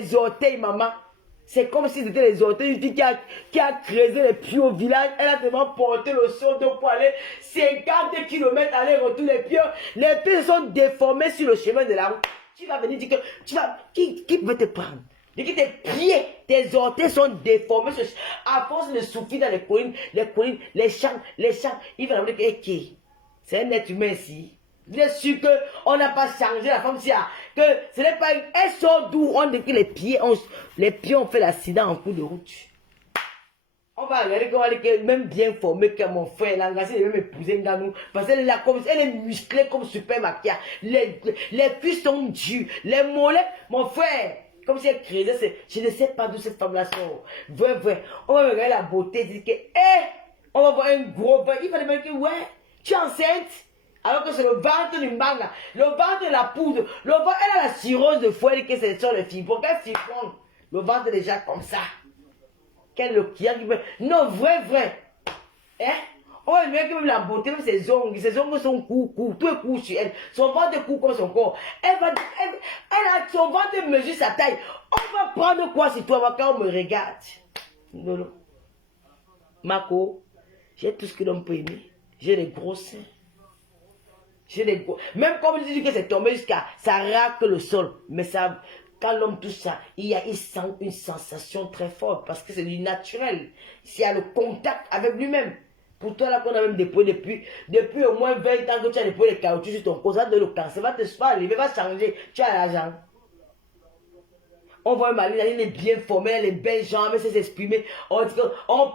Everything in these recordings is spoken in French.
les orteils, maman. C'est comme si c'était les orteils qui a creusé les puits au village. Elle a tellement porté le son d'eau pour aller 50 km aller-retour. Les pieds se sont déformés sur le chemin de la route. Tu vas venir dire que qui veut te prendre? Dis que tes pieds, tes orteils sont déformés. À force de souffler dans les collines, les champs. Il va dire que c'est un être humain ici. Vous êtes sûr qu'on n'a pas changé la femme ici, que ce n'est pas une... Elle sort d'où on dit que les pieds ont fait l'accident en cours de route. On va regarder qu'on va dire qu'elle est même bien formée que mon frère. L'engagé de même épouser un gars nous. Parce qu'elle est musclée comme super maquillage. Les cuisses sont dures. Les mollets, mon frère. Comme si elle creusait. Je ne sais pas d'où cette femme-là sort. Vrai. On va regarder la beauté. Dire que, on va voir un gros ventre. Il va dire que, ouais, tu es enceinte. Alors que c'est le ventre du manga. Le ventre de la poudre. Le ventre, elle a la cirrhose de foie. Elle dit que c'est sur le fibron. Qu'elle fibron. Le ventre est déjà comme ça. Quel le qui non, vrai. Hein? On va dire que même la beauté, même ses ongles sont courts, tout est court sur elle. Son ventre est court comme son corps. Elle a son ventre mesure sa taille. On va prendre quoi sur toi quand on me regarde? Non. Marco, j'ai tout ce que l'homme peut aimer. J'ai des gros seins. Même comme je dis que c'est tombé jusqu'à ça racle le sol. Mais ça, quand l'homme touche ça, il sent une sensation très forte parce que c'est du naturel. S'il y a le contact avec lui-même. Pour toi, là, qu'on a même déployé depuis au moins 20 ans que tu as déployé les caoutchoucs sur ton corps, ça de le cancer va te arriver, va changer. Tu as l'argent. On voit Maline, elle est bien formée, elle est belle jambes, elle sait s'exprimer. On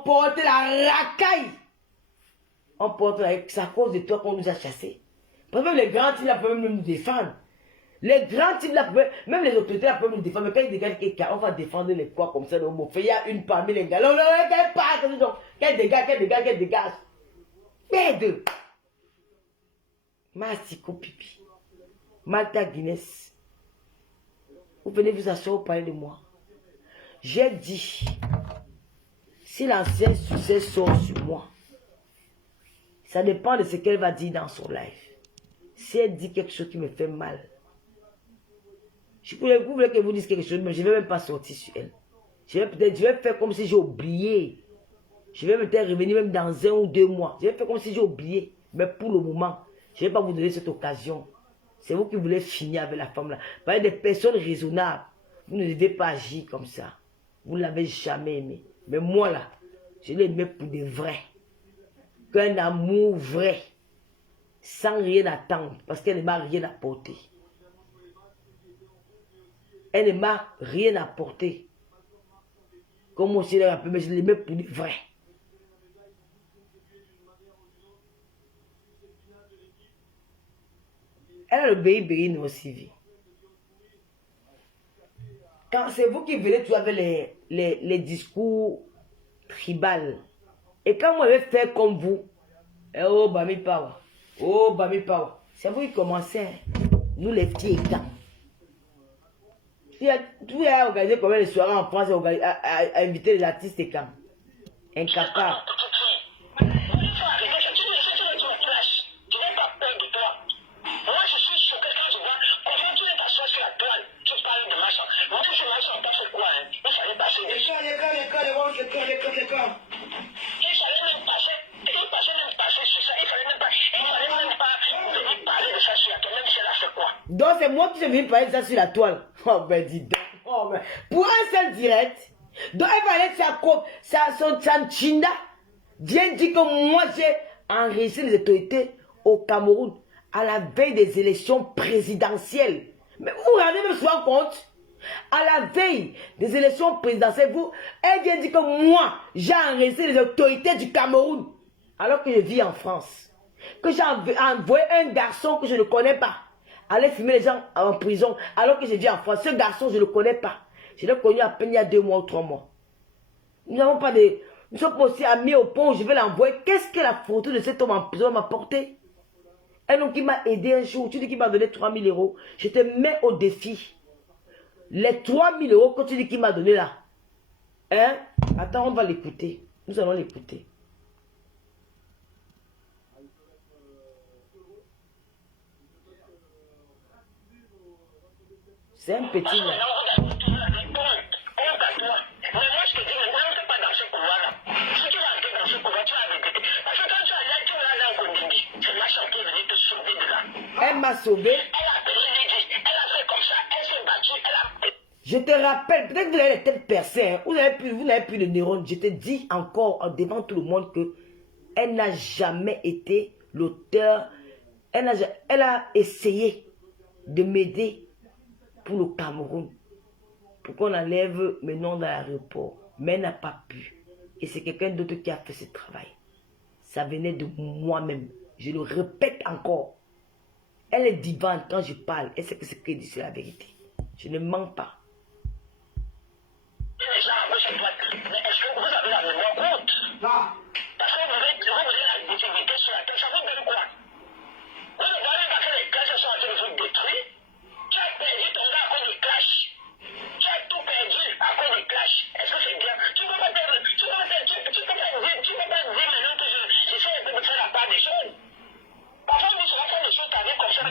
porte la racaille. On porte la... C'est à cause de toi qu'on nous a chassés. Parce que même les grands types là peuvent même nous défendre. Les grands types là, même les autorités là peuvent nous défendre. Mais quand ils dégagent quelqu'un, on va défendre les quoi comme ça. Il y a une parmi les gars. Non, qu'elle part. Qu'elle dégage. Merde. Mastico pipi. Malta Guinness. Vous venez vous asseoir, parler de moi. J'ai dit, si l'ancien succès sort sur moi, ça dépend de ce qu'elle va dire dans son live. Si elle dit quelque chose qui me fait mal, vous voulez que vous dise quelque chose, mais je ne vais même pas sortir sur elle. Je vais faire comme si j'ai oublié. Je vais peut-être revenir même dans 1 ou 2 mois. Je vais faire comme si j'ai oublié. Mais pour le moment, je ne vais pas vous donner cette occasion. C'est vous qui voulez finir avec la femme là. Parlez des personnes raisonnables. Vous ne devez pas agir comme ça. Vous ne l'avez jamais aimé. Mais moi là, je l'ai aimé pour de vrai. Qu'un amour vrai. Sans rien attendre. Parce qu'elle ne m'a rien apporté. Elle ne m'a rien apporté. Comme moi aussi, mais je l'aimais pour de vrai. Elle a le béi nous aussi. Quand c'est vous qui venez, tu avais les discours tribal. Et quand moi je vais faire comme vous, oh Bami Power, c'est vous qui commencez, nous les petits étants. Tu as organisé combien de soirées en France à inviter les artistes et quand? Incapable. Donc c'est moi qui suis venu parler de ça sur la toile. Oh ben dis donc. Oh, ben. Pour un seul direct. Donc elle va aller son Tchinda. Bien dit que moi j'ai enregistré les autorités au Cameroun à la veille des élections présidentielles. Mais vous vous rendez même souvent compte? À la veille des élections présidentielles, elle vient dire que moi j'ai enregistré les autorités du Cameroun. Alors que je vis en France. Que j'ai envoyé un garçon que je ne connais pas aller fumer les gens en prison alors que je vis en France. Ce garçon, je ne le connais pas. Je l'ai connu à peine il y a 2 mois ou 3 mois. Nous n'avons pas de... Nous sommes aussi amis au point où je vais l'envoyer. Qu'est-ce que la photo de cet homme en prison m'a apporté? Un homme qui m'a aidé un jour. Tu dis qu'il m'a donné 3 000 €. Je te mets au défi. Les 3 000 € que tu dis qu'il m'a donné là. Hein? Attends, on va l'écouter. Nous allons l'écouter. C'est un petit là. m'a sauvé. Elle a appelé Lydie. Elle a fait comme ça. Elle s'est battue. Elle a... Je te rappelle, peut-être que vous avez les têtes percées, hein. Vous n'avez plus de neurones. Je te dis encore devant tout le monde que elle n'a jamais été l'auteur. Elle a essayé de m'aider pour le Cameroun, pour qu'on enlève mes noms dans l'aéroport. Mais elle n'a pas pu. Et c'est quelqu'un d'autre qui a fait ce travail. Ça venait de moi-même. Je le répète encore. Elle est divine quand je parle. Elle sait que ce qu'elle dit, c'est la vérité. Je ne mens pas. Les gens à gauche et droite. Mais est-ce que vous avez la mémoire courte? Non. Parce que vous avez la difficulté sur la tête. Ça vous donne quoi? Vous ne voyez pas que les classes sont en train de vous détruire? Tu as perdu ton gars à cause du clash. Tu as tout perdu à cause du clash. Est-ce que c'est bien? Tu ne peux pas dire maintenant que j'essaie de me faire la part des choses. Parfois, nous serons faire des choses t'arrives comme ça.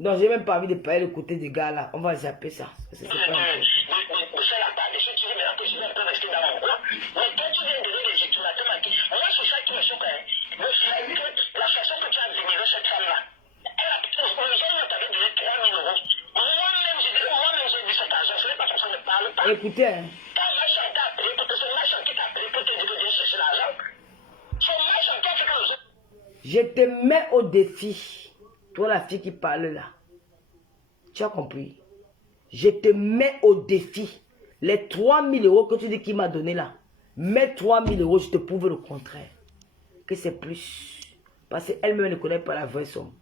Non, j'ai même pas envie de parler le côté des gars là. On va zapper ça. C'est pas de faire la part des choses, tu dis maintenant que je vais un peu rester dans mon coin. Mais toi, tu viens de donner des ultimatums à qui? Moi, c'est ça qui me choque. Le fait que la façon que tu as vénéré cette femme-là, les gens t'avaient donné 3 000 euros. Moi-même, j'ai dit cet argent. Ce n'est pas façon de parler. Écoutez, hein. Quand Machan t'a appelé, c'est Machan qui t'a appelé pour te dire que viens chercher l'argent. C'est Machan qui a fait que les autres. Je te mets au défi. Toi, la fille qui parle là. Tu as compris? Je te mets au défi. Les 3 000 euros que tu dis qu'il m'a donné là. Mets 3 000 euros, je te prouve le contraire. Que c'est plus. Parce qu'elle-même ne connaît pas la vraie somme.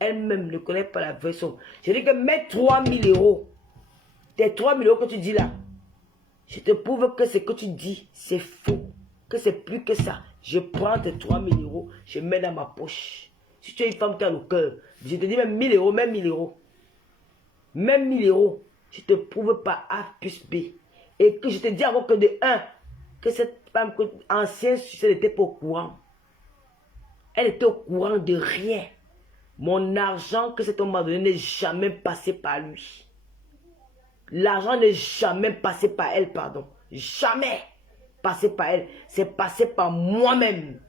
Elle-même ne connaît pas la vraie somme. Je dis que mets 3 000 euros. Tes 3 000 euros que tu dis là. Je te prouve que ce que tu dis, c'est faux. Que c'est plus que ça. Je prends tes 3 000 euros, je mets dans ma poche. Si tu es une femme qui a le cœur, je te dis même 1 000 euros, même 1 000 euros. Même 1 000 euros, je te prouve par A plus B. Et que je te dis encore que de 1, que cette femme ancienne, elle n'était pas au courant. Elle était au courant de rien. Mon argent que cet homme m'a donné n'est jamais passé par lui. L'argent n'est jamais passé par elle, pardon. Jamais passé par elle. C'est passé par moi-même.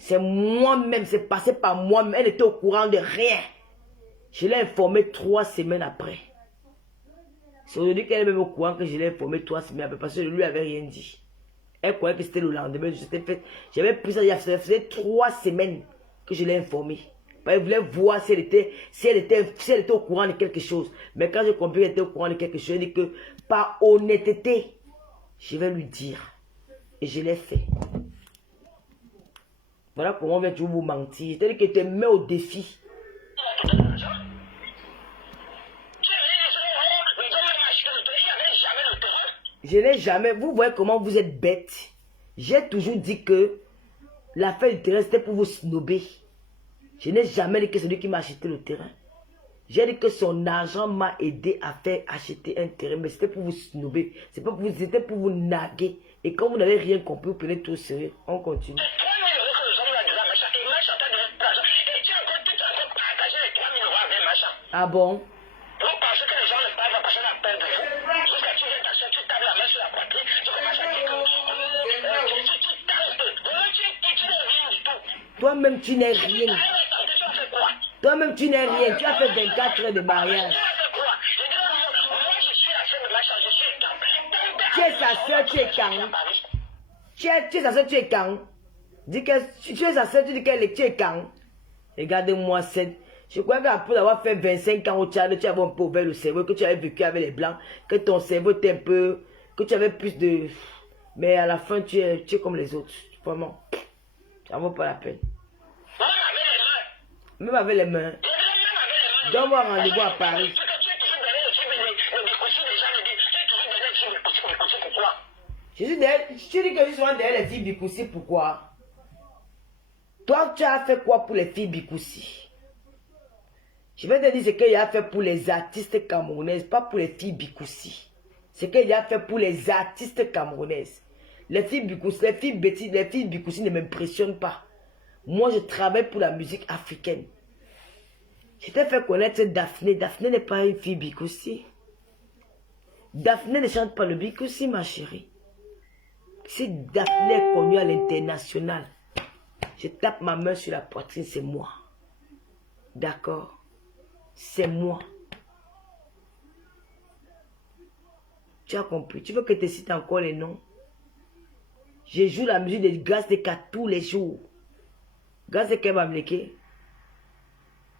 C'est moi-même, c'est passé par moi-même. Elle était au courant de rien. Je l'ai informé 3 semaines après. C'est aujourd'hui qu'elle est même au courant que je l'ai informé 3 semaines après. Parce que je ne lui avais rien dit. Elle croyait que c'était le lendemain. J'avais pris ça, ça faisait 3 semaines que je l'ai informé. Elle voulait voir si elle était au courant de quelque chose. Mais quand j'ai compris qu'elle était au courant de quelque chose, j'ai dit que par honnêteté, je vais lui dire. Et je l'ai fait. Voilà comment on vient toujours vous mentir. C'est-à-dire que tu te mets au défi. Je n'ai jamais... Vous voyez comment vous êtes bête. J'ai toujours dit que l'affaire du terrain, c'était pour vous snober. Je n'ai jamais dit que c'est lui qui m'a acheté le terrain. J'ai dit que son argent m'a aidé à faire acheter un terrain. Mais c'était pour vous snober. C'était pour vous naguer. Et quand vous n'avez rien compris, vous prenez tout au sérieux. On continue. Ah bon? Vous pensez que les gens ne parlent pas parce qu'ils ont peur de vous? Jusqu'à tu viens t'asseoir, tu tapes la main sur la poitrine, tu commences à dire que tu n'es rien du tout. Toi-même, tu n'es rien. Toi-même, tu n'es rien. Tu as fait 24 heures de mariage. Tu es sa soeur, tu es quand? Tu es sa soeur, tu es quand? Dis que tu es sa soeur, tu dis qu'elle est quand? Regardez-moi cette... Je crois qu'après avoir fait 25 ans au Tchad, tu avais un peu ouvert le cerveau, que tu avais vécu avec les Blancs, que ton cerveau était un peu... que tu avais plus de... Mais à la fin, tu es comme les autres. Vraiment. Ça ne vaut pas la peine. Même avec les mains. Donne-moi rendez-vous à Paris. Je dis que je suis souvent derrière les filles Bikoussi, pourquoi? Toi, tu as fait quoi pour les filles Bikoussi? Je vais te dire ce qu'il a fait pour les artistes camerounaises, pas pour les filles Bikoussi. Ce qu'il a fait pour les artistes camerounaises. Les filles Bikoussi, les filles Bikoussi ne m'impressionnent pas. Moi, je travaille pour la musique africaine. Je t'ai fait connaître Daphné. Daphné n'est pas une fille Bikoussi. Daphné ne chante pas le Bikoussi, ma chérie. Si Daphné est connue à l'international, je tape ma main sur la poitrine, c'est moi. D'accord. C'est moi. Tu as compris. Tu veux que je te cite encore les noms? Je joue la musique de Grâce de K tous les jours. Grâce de K Bamileke.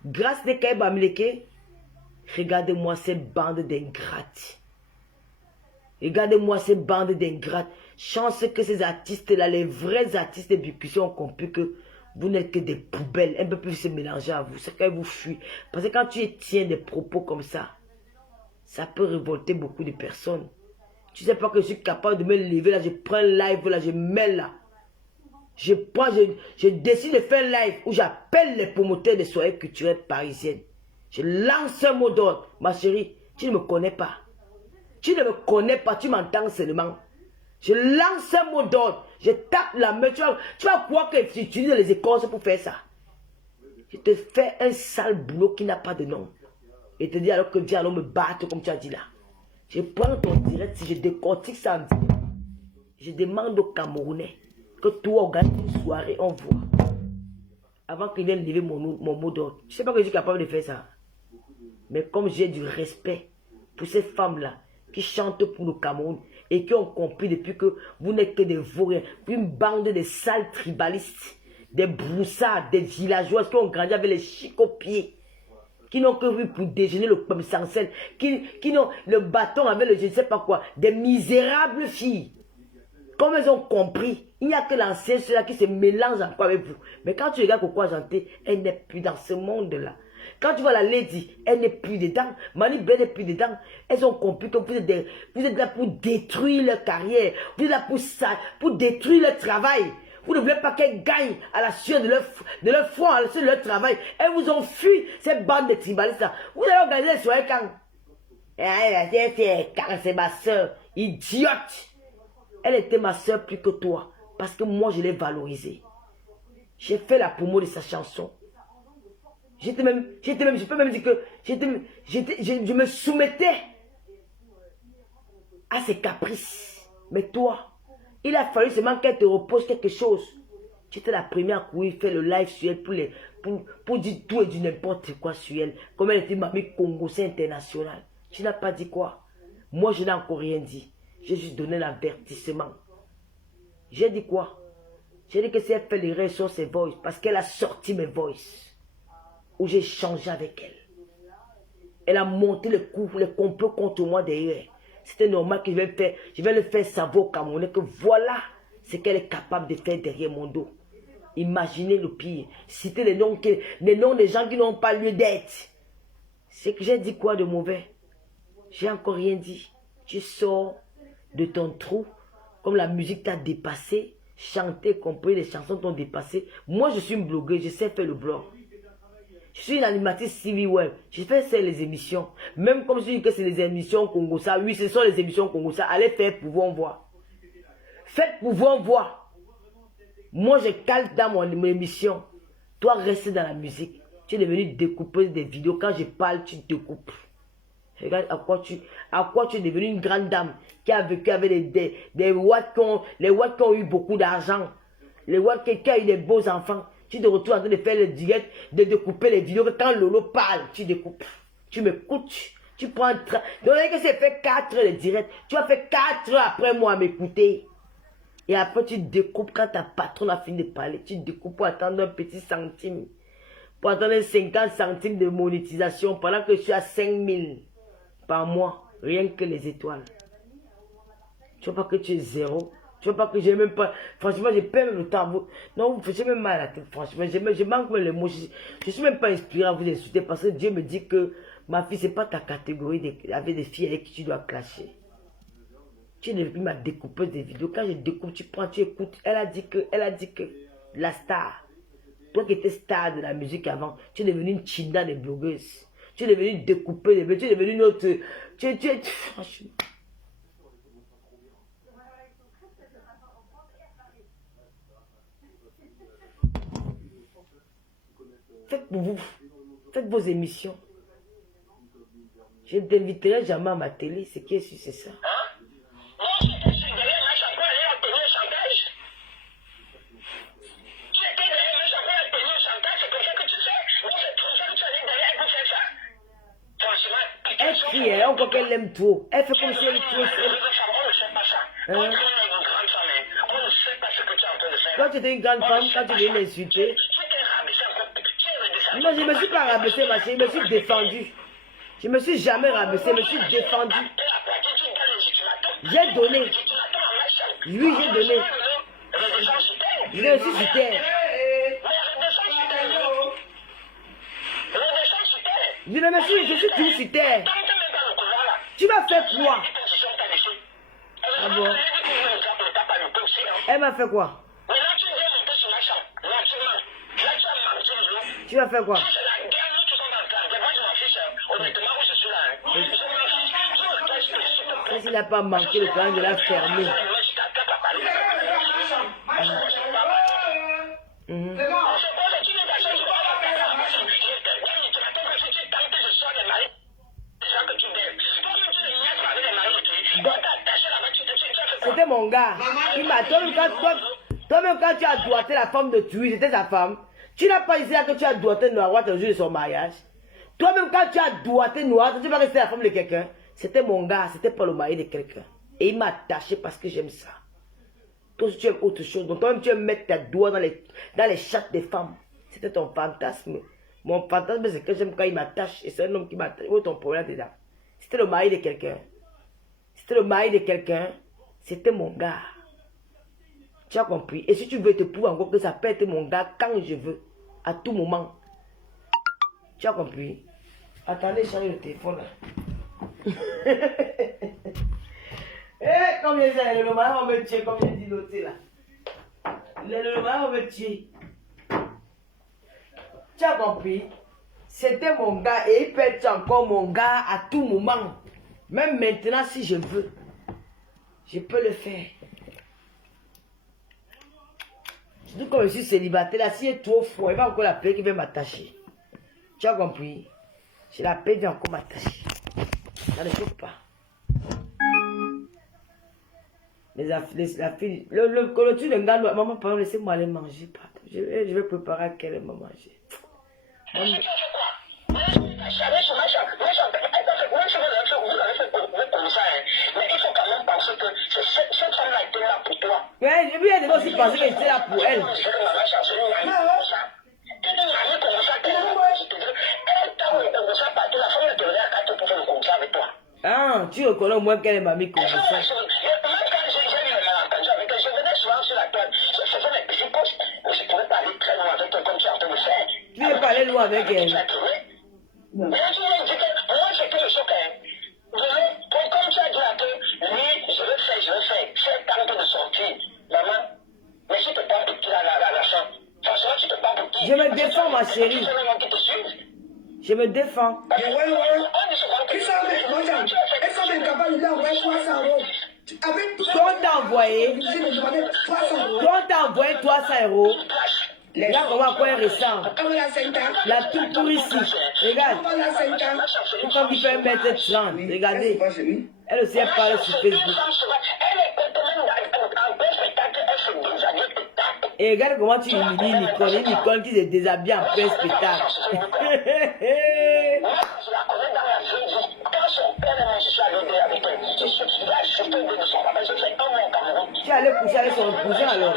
Grâce de K Bamileke. Regardez-moi ces bandes d'ingrates. Regardez-moi ces bandes d'ingrates. Chance que ces artistes-là, les vrais artistes de Bikusi ont compris que vous n'êtes que des poubelles. Un peu plus se mélanger à vous. C'est quand vous fuient. Parce que quand tu tiens des propos comme ça peut révolter beaucoup de personnes. Tu sais pas que je suis capable de me lever là, je prends un live là, je mets là. Je décide de faire un live où j'appelle les promoteurs de soirées culturelles parisiennes. Je lance un mot d'ordre. Ma chérie, tu ne me connais pas. Tu ne me connais pas, tu m'entends seulement. Je lance un mot d'ordre. Je tape la main. Tu vas croire que tu utilises les écorces pour faire ça. Je te fais un sale boulot qui n'a pas de nom. Et te dis alors que viens allons me battre comme tu as dit là. Je prends ton direct, si je décortique ça en direct. Je demande aux Camerounais que toi organise une soirée, on voit. Avant qu'ils viennent lever mon mot d'ordre. Je ne sais pas que je suis capable de faire ça. Mais comme j'ai du respect pour ces femmes-là qui chantent pour le Cameroun et qui ont compris depuis que vous n'êtes que des vauriens, une bande de sales tribalistes, des broussards, des villageois qui ont grandi avec les chics aux pieds, qui n'ont que vu pour déjeuner le pomme sans sel, qui n'ont le bâton avec le je ne sais pas quoi, des misérables filles. Comme elles ont compris, il n'y a que l'ancien ceux-là qui se mélange encore avec vous. Mais quand tu regardes Coco Janté, elle n'est plus dans ce monde-là. Quand tu vois la Lady, elle n'est plus dedans. Mani Ben n'est plus dedans. Elles ont compris que vous êtes là pour détruire leur carrière. Vous êtes là pour détruire leur travail. Vous ne voulez pas qu'elles gagnent à la sueur de leur front, à la sueur de leur travail. Elles vous ont fui, ces bandes de tribalistes là. Vous allez organiser les soirées quand? Quand c'est ma soeur. Idiote. Elle était ma soeur plus que toi. Parce que moi, je l'ai valorisée. J'ai fait la promo de sa chanson. Je peux même dire que je me soumettais à ses caprices. Mais toi, il a fallu seulement qu'elle te repose quelque chose. Tu étais la première à courir faire le live sur elle pour dire tout et du n'importe quoi sur elle. Comme elle était mamie congolaise internationale. Tu n'as pas dit quoi? Moi, je n'ai encore rien dit. J'ai juste donné l'avertissement. J'ai dit quoi? J'ai dit que si elle fait les rêves sur ses voices, parce qu'elle a sorti mes voices, où j'ai changé avec elle. Elle a monté les complots contre moi derrière. C'était normal que je vais le faire savoir au Camerounais que voilà ce qu'elle est capable de faire derrière mon dos. Imaginez le pire. Citer les noms des gens qui n'ont pas lieu d'être. C'est que j'ai dit quoi de mauvais? J'ai encore rien dit. Tu sors de ton trou, comme la musique t'a dépassé, chanter, comprendre, les chansons t'ont dépassé. Moi, je suis une blogueuse, je sais faire le blog. Je suis une animatrice TV web. Je fais les émissions. Même comme je dis que c'est les émissions Congo ça. Oui, ce sont les émissions Congo ça. Allez faire pouvoir voir. Faites pouvoir voir. Moi, je cale dans mon émission. Toi, reste dans la musique. Tu es devenu découpeuse des vidéos. Quand je parle, tu découpes. Regarde à quoi tu es devenu une grande dame qui a vécu avec les Watts qui ont eu beaucoup d'argent. Les Watts qui ont eu des beaux enfants. Tu te retrouves en train de faire le direct, de découper les vidéos. Quand Lolo parle, tu découpes. Tu m'écoutes. Tu prends un train. Donc, que c'est fait 4 heures de direct. Tu as fait 4 heures après moi à m'écouter. Et après, tu découpes quand ta patronne a fini de parler. Tu découpes pour attendre un petit centime. Pour attendre 50 centimes de monétisation pendant que je suis à 5000 par mois. Rien que les étoiles. Tu vois pas que tu es zéro. Tu vois pas que j'ai même pas... Franchement, j'ai perdu le temps. Non, vous faites même mal à la tête. Franchement, je manque même les mots. Je suis même pas inspiré à vous insulter parce que Dieu me dit que ma fille, c'est pas ta catégorie avec des filles avec qui tu dois clasher. Tu n'es plus ma découpeuse des vidéos. Quand je découpe, tu prends, tu écoutes. Elle a dit que la star, toi qui étais star de la musique avant, tu es devenue une china des blogueuses. Tu es devenue découpeuse des vidéos. Tu es devenue une autre... Franchement... Faites vos émissions. Je ne t'inviterai jamais à ma télé. Ce qui est sûr, c'est ça. crie, hein, on croit qu'elle l'aime trop. Elle fait comme si elle est trop. On ne sait pas ça. Quand tu es une grande femme, on ne sait pas ce que tu es en train de faire. Quand tu étais une grande femme, quand tu venais l'insulter. Non, je ne me suis pas rabaissée, ma chérie, je me suis défendue. Je ne me suis jamais rabaissée, je me suis défendue. J'ai donné. Oui, j'ai donné. Je l'ai aussi sur terre. Je suis toujours sur terre. Tu vas faire quoi? Ah bon? Elle m'a fait quoi? Tu vas faire quoi? S'il n'a pas manqué le temps de la fermer. C'était mon gars. Il m'a toi-même quand tu as doigté la femme de tuer, c'était sa femme. Tu n'as pas essayé que tu as doigté Noir le jour de son mariage. Toi-même quand tu as doigté Noir, tu vas rester la femme de quelqu'un. C'était mon gars, c'était pas le mari de quelqu'un. Et il m'a attaché parce que j'aime ça. Toi, si tu aimes autre chose, donc toi-même tu aimes mettre tes doigts dans les chattes des femmes. C'était ton fantasme. Mon fantasme, c'est que j'aime quand il m'attache. Et c'est un homme qui m'attache. Où est ton problème déjà? C'était le mari de quelqu'un. C'était le mari de quelqu'un. C'était mon gars. Tu as compris? Et si tu veux te prouver encore que ça peut être mon gars quand je veux, à tout moment. Tu as compris? Attendez, changer le téléphone là. Eh, combien ça, le mari va me tuer, comme je dis l'autre là. Le mari va me tuer. Tu as compris? C'était mon gars et il peut être encore mon gars à tout moment. Même maintenant, si je veux, je peux le faire. Surtout comme je suis célibataire, là, s'il est trop fort, il va encore l'appeler qui veut m'attacher. Tu as compris? Je l'appelle, il va encore m'attacher. Ça ne faut pas. La fille, le colotis de gars, maman, pardon, laissez-moi aller manger. Je vais préparer à quelle maman manger. Mais lui, elle devait aussi penser que j'étais là pour elle. Ah, tu reconnais au moins qu'elle est mamie comme ça. Tu veux parler loin avec elle? Moi, c'est que le choc, comme tu as dit à peu, lui, je le fais. C'est temps de sortir. Maman, mais si tu te prends pour qui la chambre, franchement, tu te prends pour qui? Je me défends, ma chérie. Je me défends. Toi, t'as envoyé 300 euros. Regarde comment quoi elle ressent. La toute pour ici. Regarde. Pourquoi il fait 1m30? Regardez. Elle aussi, elle parle sur Facebook. Et regarde comment tu humilies Nicole. Et Nicole qui se déshabille en plein spectacle. Tu allais coucher avec son cousin alors.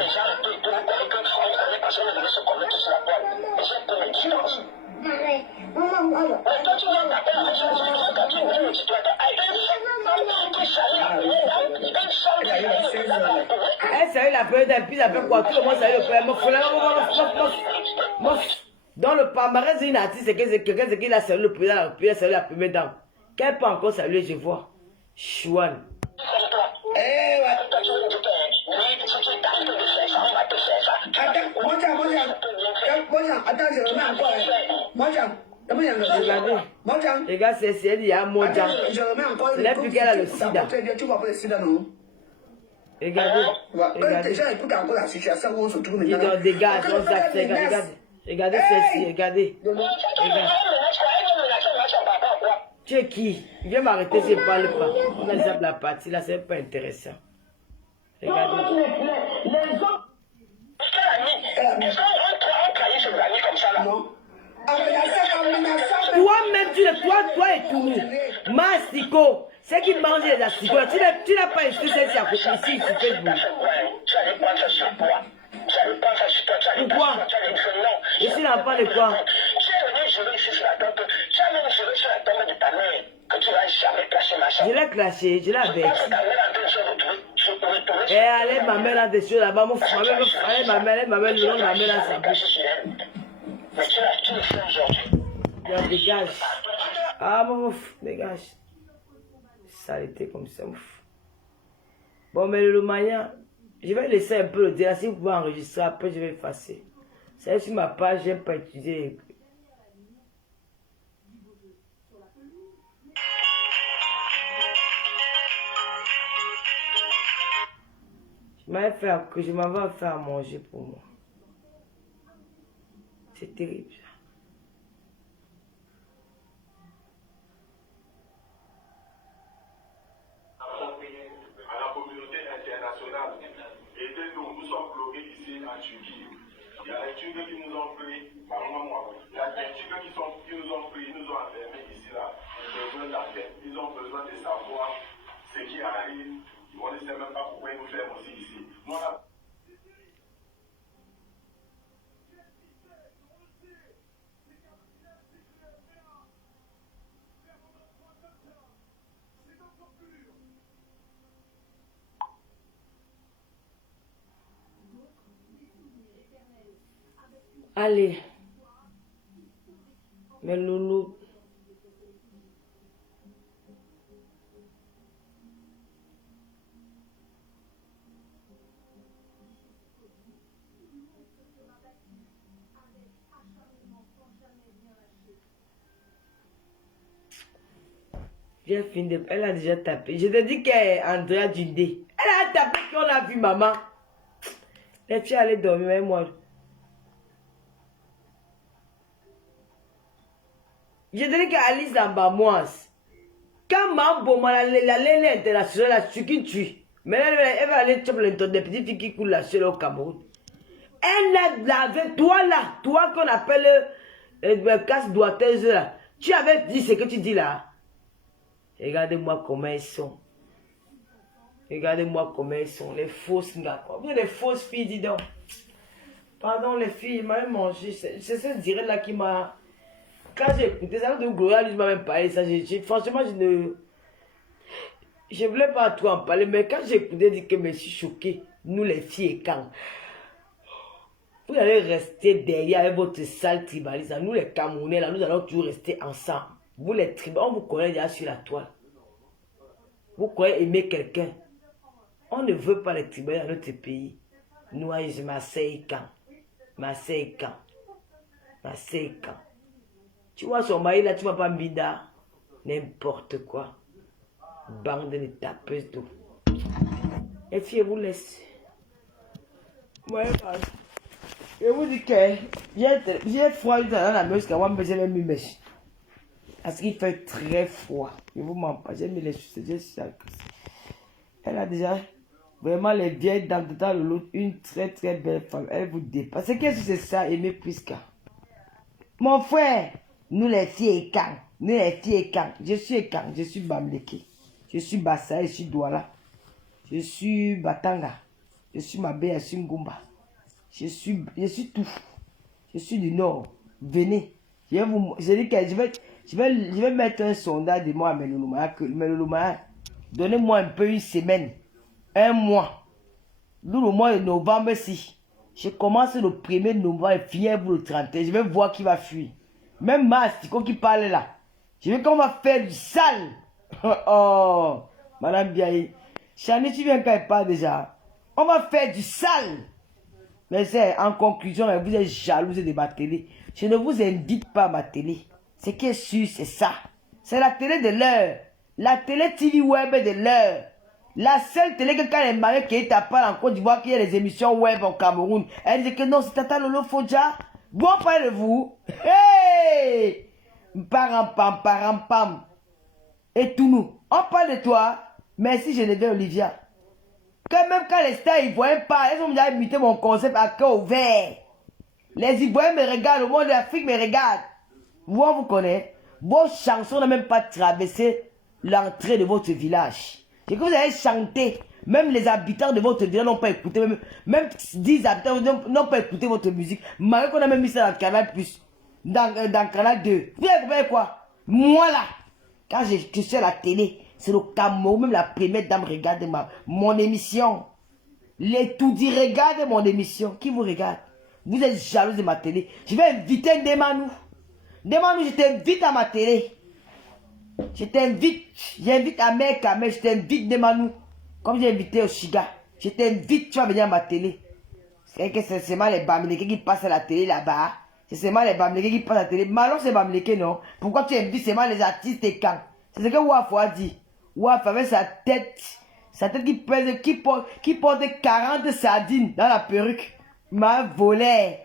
Elle savait la période et puis elle fait quoi? Tout le monde savait le père. Dans le palmarès d'une artiste, c'est quelqu'un qui a salué le président, il a salué la première dame. Qu'elle peut encore saluer, je vois. Chouane. Regarde, c'est elle, il y a Mojan. C'est là plus qu'elle a le sida. Regardez. Dégage, on s'appelle. Regardez celle-ci, regardez. Tu es qui? Viens m'arrêter si je ne parle pas. On a déjà la partie là, c'est pas intéressant. Regardez. Toi-même, toi et tout. Mastico. C'est qui mange les asticots. Tu n'as pas inscrit celle-ci à côté ici sur Facebook. Tu allais prendre ça sur toi. Tu allais prendre ça sur toi. Tu allais Pourquoi? tu allais dire non. Et s'il n'a pas de quoi? Tu es venu jouer ici sur la tombe. Tu as même joué sur la tombe de ta mère. Que tu n'as jamais caché machin. Je l'ai clashé, je l'ai avec. Parce que ta mère a besoin de trouver. Eh, allez, ma mère là dessus là-bas. Allez, ma mère, le nom de ma mère là, ça bouge. Mais tu le fais aujourd'hui. Bien, dégage. Ah, bon, ouf, dégage. Saleté comme ça, ouf. Bon, mais le mania, je vais laisser un peu le dire. Si vous pouvez enregistrer, après je vais effacer. C'est sur ma page, j'aime pas utiliser. Je m'en vais faire à manger pour moi. C'est terrible. À la communauté internationale. Aidez-nous, nous sommes bloqués ici en Turquie. Il y a les Turcs qui nous ont pris, pardon-moi, il y a des Turcs qui nous ont pris, ils nous ont enfermés ici là. Ils ont besoin de savoir ce qui arrive. On ne sait même pas pourquoi ils nous ferment aussi ici. Moi, là, Allez. Mais loulou. J'ai fini de... Elle a déjà tapé. Je te dis qu'elle est Andrea Dundé. Elle a tapé qu'on a vu maman. Les filles allaient dormir avec moi. Je te dis qu'Alice Lambamoise, quand Mambo, la lélé internationale, la Turquie tue. Mais elle va aller choper les petites filles qui coulent la seule au Cameroun. Elle a lavé, toi là, toi qu'on appelle casse-doigteuse là. Tu avais dit ce que tu dis là. Regardez-moi comment ils sont. Regardez-moi comment ils sont. Les fausses gars. Combien de fausses filles, dis donc. Pardon les filles, ils m'avaient mangé. C'est ce direct là qui m'a... Quand j'ai écouté ça, de Gloria, lui m'a même parlé ça. Franchement, je voulais pas trop en parler, mais quand j'ai écouté, je dis que je me suis choqué. Nous les filles et quand. Vous allez rester derrière avec votre sale tribalisme. Nous les Camerounais, là, nous allons toujours rester ensemble. Vous les tribalistes, on vous connaît déjà sur la toile. Vous croyez aimer quelqu'un. On ne veut pas les tribalistes dans notre pays. Nous, je Marseille quand. Marseille quand. Marseille quand. Tu vois son mari là, tu vois pas Mbida. N'importe quoi. Bande de tapeuses d'eau. Et filles, vous laissez. Ouais, je vous dis que j'ai froid dans la maison, moi j'ai même mis mes. Parce qu'il fait très froid. Je vous mens pas, j'ai mis les choses. Elle a déjà vraiment les vieilles dames de dans l'autre, une très très belle femme. Elle vous dépasse. Qu'est-ce que c'est ça, Aimé Prisca? Mon frère, nous les filles et quand. Nous les filles et quand. Je suis Ekan, je suis Bamleke. Je suis Bassa, je suis Douala. Je suis Batanga. Je suis Mabé, je suis Ngumba. Je suis tout. Je suis du Nord. Venez. Je dis que je vais mettre un sondage de moi à Melouloumaya. Donnez-moi un peu une semaine. Un mois. Nous, le mois de novembre, si. Je commence le 1er novembre et finis pour le 31. Je vais voir qui va fuir. Même Mastico qui parle là. Je veux qu'on va faire du sale. Oh, Madame Biaye. Chani, tu viens quand elle parle déjà. On va faire du sale. Mais c'est en conclusion, vous êtes jalouse de ma télé. Je ne vous invite pas à ma télé. Ce qui est sûr, c'est ça. C'est la télé de l'heure. La télé TV web de l'heure. La seule télé que quand elle est mariée qui est à part en Côte d'Ivoire, qu'il y a des émissions web au Cameroun, elle dit que non, c'est Tata Lolo Fodja. Bon, parlez de vous. Hey! Param pam. Et tout nous. On parle de toi. Merci Geneviève Olivia. Que même quand les stars ivoiriens parlent, elles ont déjà imité mon concept à cœur ouvert. Les Ivoiriens me regardent, le monde de l'Afrique me regarde. Vous, on vous connaît. Vos chansons n'ont même pas traversé l'entrée de votre village. C'est que vous avez chanté. Même les habitants de votre village n'ont pas écouté. Même 10 habitants n'ont pas écouté votre musique. Malgré qu'on a même mis ça dans le canal plus. Dans canal 2. Vous avez quoi? Moi là, quand je suis à la télé, c'est le Cameroun, même la première dame regarde mon émission. Les tout dit regardez mon émission. Qui vous regarde? Vous êtes jaloux de ma télé. Je vais inviter Ndemanou. Ndemanou, je t'invite à ma télé. Je t'invite. J'invite Ahmed Kamel. Je t'invite Ndemanou. Comme j'ai invité Oshiga. Je t'invite, tu vas venir à ma télé. C'est seulement les Bamileke qui passent à la télé là-bas. C'est seulement les Bamileke qui passent à la télé. Malon, c'est Bamileke, non? Pourquoi tu invites seulement les artistes et quand? C'est ce que Wafo a dit. Wafo avec sa tête qui pèse, qui porte 40 sardines dans la perruque. Ma volé.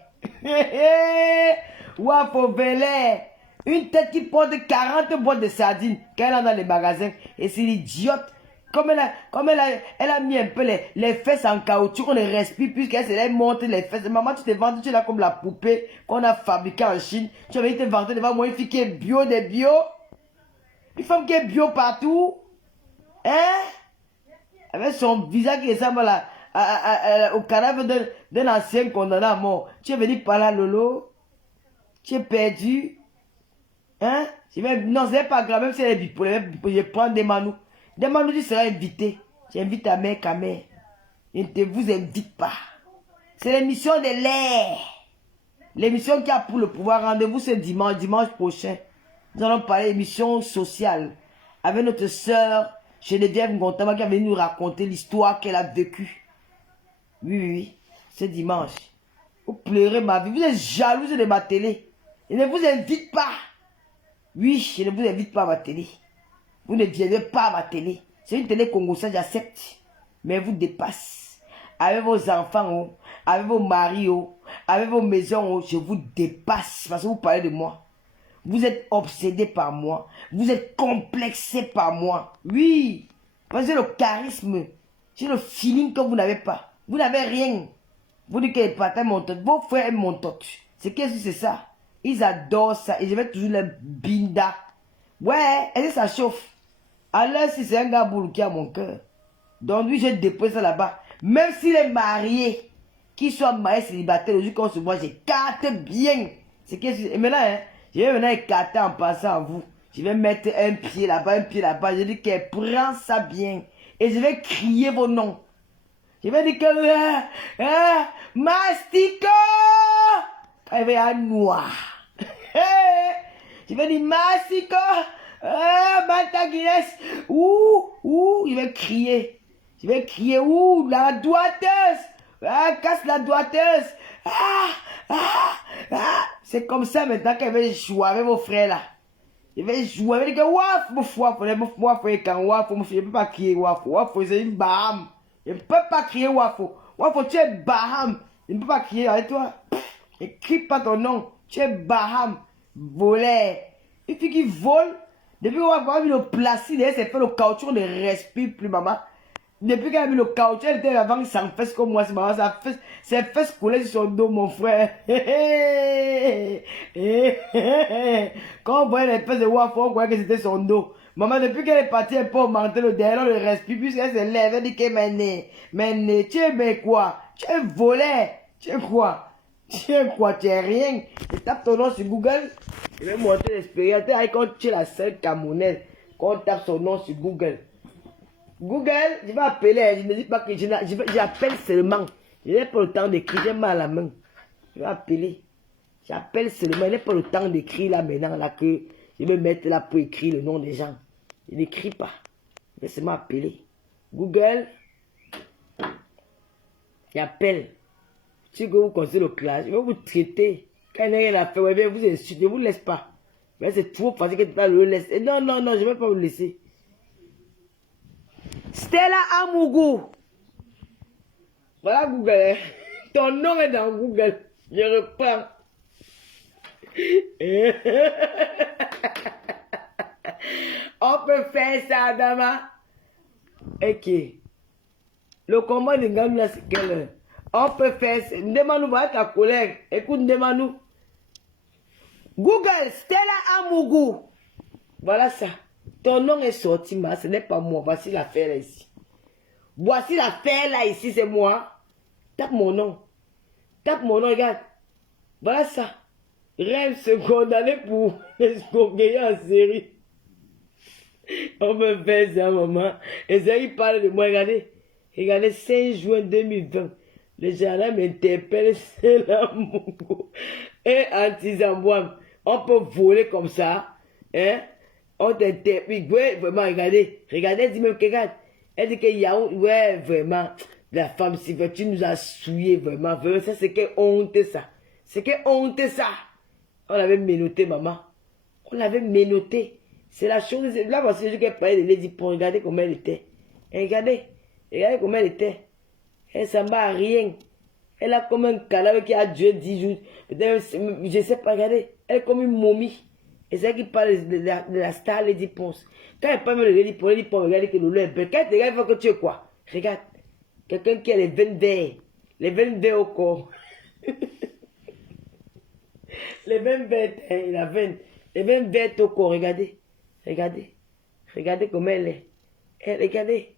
Wafo volé. Une tête qui porte 40 boîtes de sardines qu'elle a dans les magasins. Et c'est l'idiote. Comme elle a mis un peu les fesses en caoutchouc, on les respire puisqu'elle se monte les fesses. Maman, tu te vends, tu es là comme la poupée qu'on a fabriquée en Chine. Tu vas te vanter devant moi une fille qui est bio, des bio. Une femme qui est bio partout. Hein? Avec son visage qui ressemble au cadavre d'un ancien condamné à mort. Tu es venu par là, Lolo. Tu es perdu. Hein? Non, c'est pas grave, même si elle est bipolaire, je prends des manous. Demande-nous, tu seras invité. J'invite à mère Kamel. Je ne vous invite pas. C'est l'émission de l'air. L'émission qui a pour le pouvoir. Rendez-vous ce dimanche prochain. Nous allons parler d'émission sociale. Avec notre sœur Geneviève Ngontama qui est venue nous raconter l'histoire qu'elle a vécue. Oui. Ce dimanche. Vous pleurez ma vie. Vous êtes jalouse de ma télé. Je ne vous invite pas. Oui, je ne vous invite pas à ma télé. Vous ne viendrez pas à ma télé. C'est une télé congolaise, j'accepte. Mais vous dépasse. Avec vos enfants, avec vos maris, avec vos maisons, je vous dépasse. Parce que vous parlez de moi. Vous êtes obsédé par moi. Vous êtes complexé par moi. Oui. Parce que j'ai le charisme. J'ai le feeling que vous n'avez pas. Vous n'avez rien. Vous dites que les patins montent. Vos frères aiment mon tot. C'est qu'est-ce que c'est ça? Ils adorent ça. Et je vais toujours les binda. Ouais, est-ce que ça chauffe? Alors, si c'est un gars boulou qui a mon cœur. Donc, lui, je dépose ça là-bas. Même s'il est marié, qu'il soit marié célibataire, le jour qu'on se voit, j'écarte bien. C'est que, et maintenant, hein, je vais venir écarter en passant à vous. Je vais mettre un pied là-bas, un pied là-bas. Je dis qu'elle prend ça bien. Et je vais crier vos noms. Je vais dire que, Mastico! Quand il va y avoir noir. Je vais dire Mastico! Mata Guinness, je vais crier. Je vais crier, la doigteuse. Casse la doigteuse. C'est comme ça maintenant qu'elle va jouer avec vos frères là. Je vais jouer avec les gars, je ne peux pas crier Wafo, c'est une baham. Je ne peux pas crier Wafo, tu es baham. Je ne peux pas crier avec toi. Ne crie pas ton nom, tu es baham, voleur. Une fille qui vole. Depuis qu'on va mis le plastique, elle s'est fait le caoutchouc, on ne respire plus, maman. Depuis qu'elle a mis le caoutchouc, elle était avant sans fesse comme moi, c'est maman, ses fesses coulaient sur son dos, mon frère. Quand on voyait les fesses de Wafo, on croyait que c'était son dos. Maman, depuis qu'elle est partie, elle peut augmenter le derrière, on ne respire plus, elle se lève, elle dit que mais tu es quoi? Tu es volé, tu es quoi? Tu es rien. Je tape ton nom sur Google. Je vais montrer l'expérience. Quand tu es la seule Camerounaise, quand on tape son nom sur Google. Google, je vais appeler. Je ne dis pas que j'appelle seulement. Je n'ai pas le temps d'écrire. J'ai mal à la main. Je vais appeler. J'appelle seulement. Je n'ai pas le temps d'écrire là maintenant. Là, que je vais mettre là pour écrire le nom des gens. Je n'écris pas. Je vais seulement appeler. Google. J'appelle. Si vous conseillez le clash, je vais vous traiter. Quand il n'y a rien à faire, vous insultez, je ne vous laisse pas. Mais c'est trop facile que tu ne le laisses. Non, je ne vais pas vous laisser. Stella Amougou. Voilà Google. Ton nom est dans Google. Je reprends. On peut faire ça, Dama. Ok. Le combat de Gamou, là, c'est quelle heure? On peut faire ça. Demande-nous, va ta collègue. Écoute, demande-nous. Google, Stella Amougou. Voilà ça. Ton nom est sorti, ma. Ce n'est pas moi. Voici l'affaire là ici. Voici l'affaire là ici, c'est moi. Tape mon nom. Tape mon nom, regarde. Voilà ça. Rêve se condamner pour escroquerie en série. On me fait ça, maman. Et ça, il parle de moi. Regardez. Regardez, 5 juin 2020. Les gens là m'interpellent. C'est là, mon go. Et anti-Zambouam. On peut voler comme ça. Hein? On t'interpelle. Ouais, vraiment, regardez. Regardez, elle dit même que regarde. Elle dit qu'il y a. Ouais, vraiment. La femme, si tu nous as souillé, vraiment. Vraiment, ça, c'est quelle honte, ça. C'est quelle honte, ça. On l'avait ménoté, maman. On l'avait ménoté. C'est la chose. Là, voici le jour qu'elle parlait de Lady Pon. Regardez comment elle était. Et regardez. Regardez comment elle était. Elle s'en bat à rien. Elle a comme un cadavre qui a duré 10 jours. Je sais pas, regardez. Elle est comme une momie. Et c'est elle qui parle de la star Lady Ponce. Quand elle parle de Lady Pon, regardez que le est belle. Quand elle te regarde, il faut que tu es quoi? Regarde. Quelqu'un qui a les veines vertes. Les veines vertes au corps. Les veines vertes, hein, la veine. Les veines vertes au corps, regardez. Regardez. Regardez comment elle est. Regardez.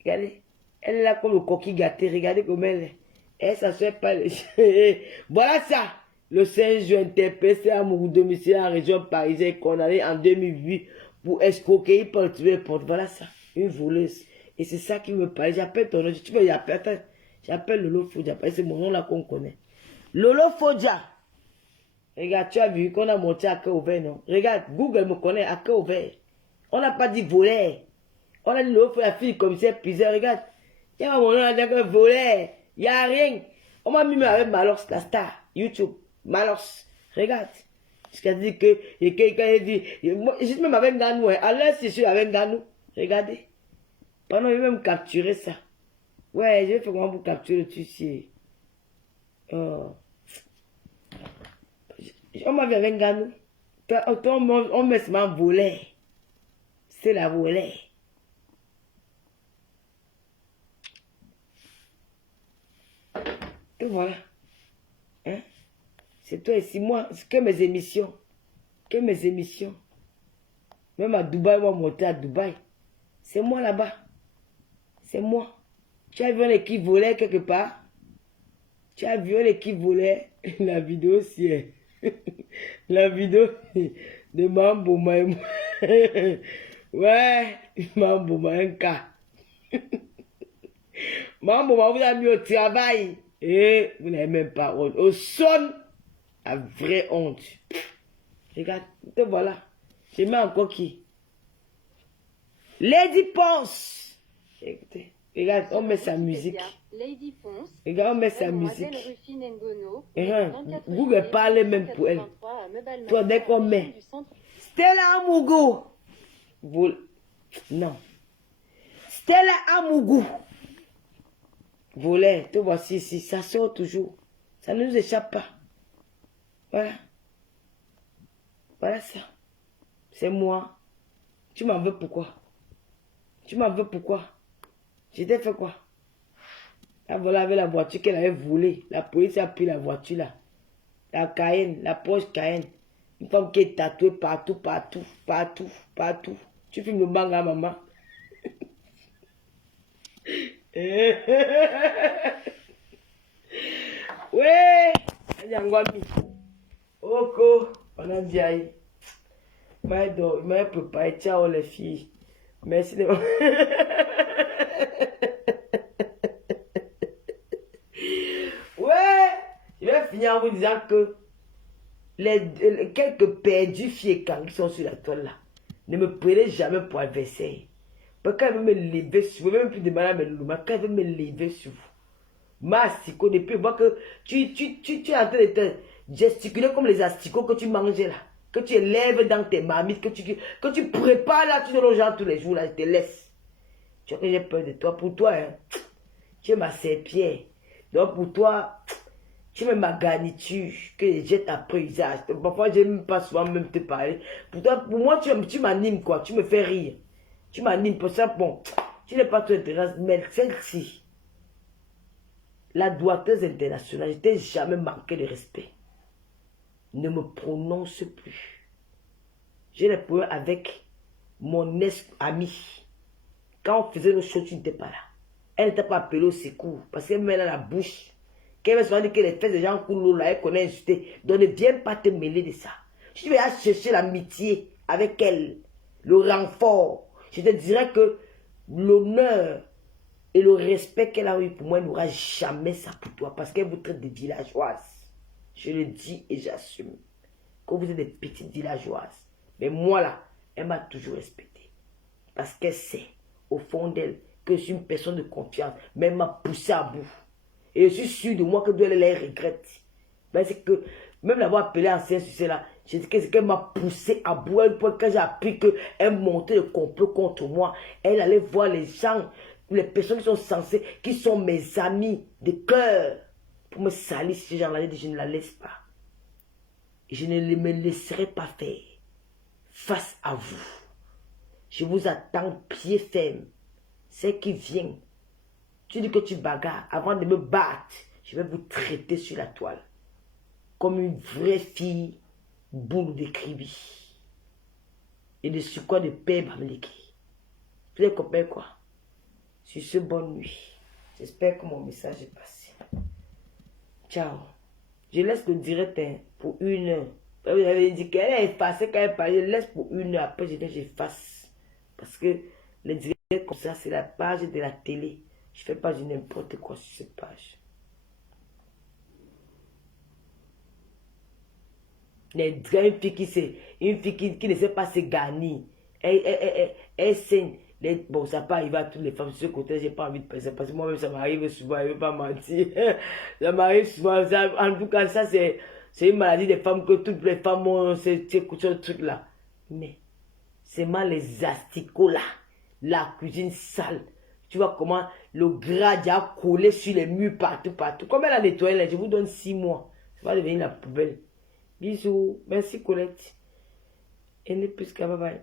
Regardez. Elle est là comme le coquille gâté. Regardez comment elle est. Elle s'assoit pas les Voilà ça. Le 5 juin, interpellé à mon domicile en région parisienne, condamné en 2008 pour escroquerie pour le tuer porte. Voilà ça. Une voleuse. Et c'est ça qui me parle. J'appelle ton nom. Tu veux, j'appelle Lolo Fodja. C'est mon nom là qu'on connaît. Lolo Fodja. Regarde, tu as vu qu'on a monté à cœur ouvert, non? Regarde, Google me connaît à cœur ouvert. On n'a pas dit voler. On a dit l'autre la fille commissaire Pizzer. Regarde. Il y a mon nom là, d'accord, voler. Il n'y a rien. On m'a mis avec Malox, la star. YouTube. Malox. Regarde. Parce qu'elle dit que. Et quelqu'un dit. Je suis même avec Ganou. Alors, si je suis avec Ganou. Regardez. Pendant, il va même capturer ça. Ouais, je vais faire comment pour capturer le tussier. Oh. On m'a vu avec Ganou. On me seulement voler. C'est la volée. Et voilà. Hein? C'est toi ici. Moi, c'est que mes émissions. Que mes émissions. Même à Dubaï, moi, monter à Dubaï. C'est moi là-bas. C'est moi. Tu as vu un équipe volait quelque part? Tu as vu un équipe volait? La vidéo, c'est... La vidéo de Mambo Maïmou. Ouais, Mambo Maïmka. Mambo Maïmou vous a mis au travail. Et vous n'avez même pas honte. Au son, la vraie honte. Regarde, te voilà. Je mets encore qui? Lady Ponce. Écoutez, regarde, on met sa musique. Lady Ponce. Regarde, on met sa musique. Google parle même pour elle. Toi, dès qu'on met. Stella Amougou. Non. Stella Amougou. Volet, te voici ici, ça sort toujours. Ça ne nous échappe pas. Voilà. Voilà ça. C'est moi. Tu m'en veux pourquoi? Tu m'en veux pourquoi? Je t'ai fait quoi? La voilà avec la voiture qu'elle avait volée. La police a pris la voiture là. La Cayenne, la Porsche Cayenne. Une femme qui est tatouée partout, partout, partout, partout. Tu filmes le manga, maman. Ouais, Oko, on a dit aïe. Il m'a préparé, ciao les filles. Merci de... Ouais, je vais finir en vous disant que les quelques perdus fiécans qui sont sur la toile là, ne me prenez jamais pour adversaire. Parce qu'elle veut me lever sur vous, même plus de madame Louma, quand elle veut me lever sur vous. Massico, depuis moi que tu es en train de te gesticuler comme les asticots que tu mangeais là. Que tu élèves dans tes marmites, que tu prépares là, tu donnes aux gens tous les jours là, je te laisse. Tu vois que j'ai peur de toi. Pour toi, hein, tu es ma serpillère. Donc pour toi, tu es ma garniture que je jette après usage. Parfois, je n'aime pas souvent même te parler. Pour toi, pour moi, tu m'animes quoi, tu me fais rire. Tu m'animes pour ça, bon, tu n'es pas trop intéressant, mais celle-ci, la doigteuse internationale, je t'ai jamais manqué de respect. Ne me prononce plus. J'ai les problèmes avec mon ex-amie. Quand on faisait nos choses, tu n'étais pas là. Elle n'était pas appelée au secours. Parce qu'elle met dans la bouche. Qu'elle va souvent dire que les fesses des gens coulent l'eau là, elle connaît insulté. Donc ne viens pas te mêler de ça. Si tu vas chercher l'amitié avec elle, le renfort, je te dirais que l'honneur et le respect qu'elle a eu pour moi, elle n'aura jamais ça pour toi. Parce qu'elle vous traite de villageoise. Je le dis et j'assume. Que vous êtes des petites villageoises. Mais moi là, elle m'a toujours respecté. Parce qu'elle sait, au fond d'elle, que je suis une personne de confiance. Mais elle m'a poussé à bout. Et je suis sûr de moi que elle les regrette. Ben c'est que, même l'avoir appelé ancien succès là, je dis que c'est qu'elle m'a poussé à bout. Quand j'ai appris qu'elle montait le complot contre moi, elle allait voir les gens, les personnes qui sont censées, qui sont mes amis de cœur, pour me salir. Ces gens-là, je ne la laisse pas. Je ne me laisserai pas faire face à vous. Je vous attends pied ferme. C'est qui vient. Tu dis que tu bagarres. Avant de me battre, je vais vous traiter sur la toile. Comme une vraie fille boule de kribi. Et de sucre de paix bamliki. Vous avez compris quoi? Sur ce, bonne nuit. J'espère que mon message est passé. Ciao. Je laisse le direct pour 1 heure. Vous avez dit qu'elle est effacée quand elle parle. Je laisse pour 1 heure. Après, je dis j'efface. Parce que le direct comme ça, c'est la page de la télé. Je ne fais pas du n'importe quoi sur cette page. Une fille qui ne sait pas se gagner. Elle saigne. Bon, ça peut arriver à toutes les femmes. Sur ce côté, je n'ai pas envie de penser. Parce que moi-même, ça m'arrive souvent. Je ne vais pas mentir. Ça m'arrive souvent. Ça, en tout cas, ça, c'est une maladie des femmes que toutes les femmes ont ce truc-là. Mais, c'est mal les asticots là. La cuisine sale. Tu vois comment le gras a collé sur les murs partout. Comme elle a nettoyé là, je vous donne 6 mois. Ça va devenir la poubelle. Bisous. Merci Colette. Et ne plus qu'à bye bye.